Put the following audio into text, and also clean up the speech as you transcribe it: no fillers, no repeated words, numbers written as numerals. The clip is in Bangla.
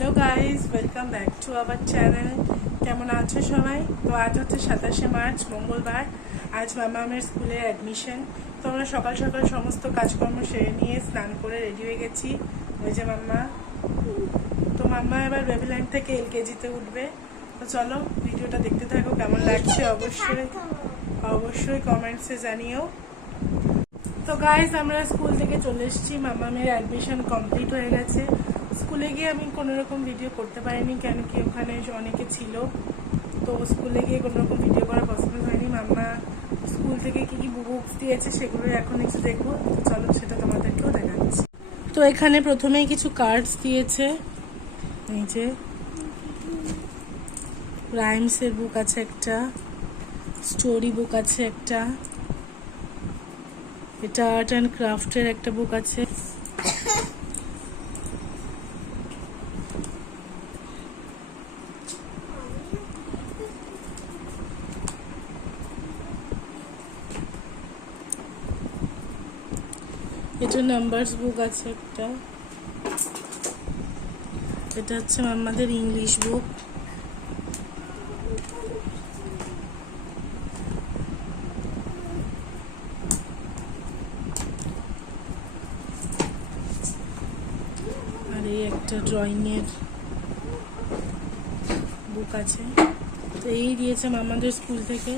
Hello guys, welcome back to our channel. কেমন আছো সবাই? তো আজ হচ্ছে 27শে মার্চ, মঙ্গলবার। আজ মামামের স্কুলে অ্যাডমিশন। তো আমরা সকাল সকাল সমস্ত কাজকর্ম সেরে নিয়ে স্নান করে রেডি হয়ে গেছি। ওই যে মাম্মা। তো মাম্মা এবার বেবি লাইন থেকে এলকেজিতে উঠবে। তো চলো ভিডিওটা দেখতে থাকো, কেমন লাগছে অবশ্যই কমেন্টসে জানিও। তো গাইজ আমরা স্কুল থেকে চলে এসেছি, মামামের অ্যাডমিশন কমপ্লিট হয়ে গেছে। স্কুলে গিয়ে আমি কোনো রকম ভিডিও করতে পারিনি, কেন কি ওখানে অনেকে ছিল। তো স্কুলে গিয়ে কোনো রকম ভিডিও করা পসিবল হয়নি। মাম্মা স্কুল থেকে কি কি বুকস দিয়েছে সেগুলো এখন একটু দেখবো। তো চলো সেটা তোমাদেরকেও দেখাচ্ছি। তো এখানে প্রথমেই কিছু কার্ডস দিয়েছে। এই যে রাইমসের বুক আছে একটা, স্টোরি বুক আছে একটা, এটা আর্ট অ্যান্ড ক্রাফটের একটা বুক আছে, এটা নাম্বারস বুক আছে একটা, এটা হচ্ছে আমাদের ইংলিশ বুক, আর এই একটা ড্রয়িং এর বুক আছে। তো এই দিয়েছে আমাদের স্কুল থেকে।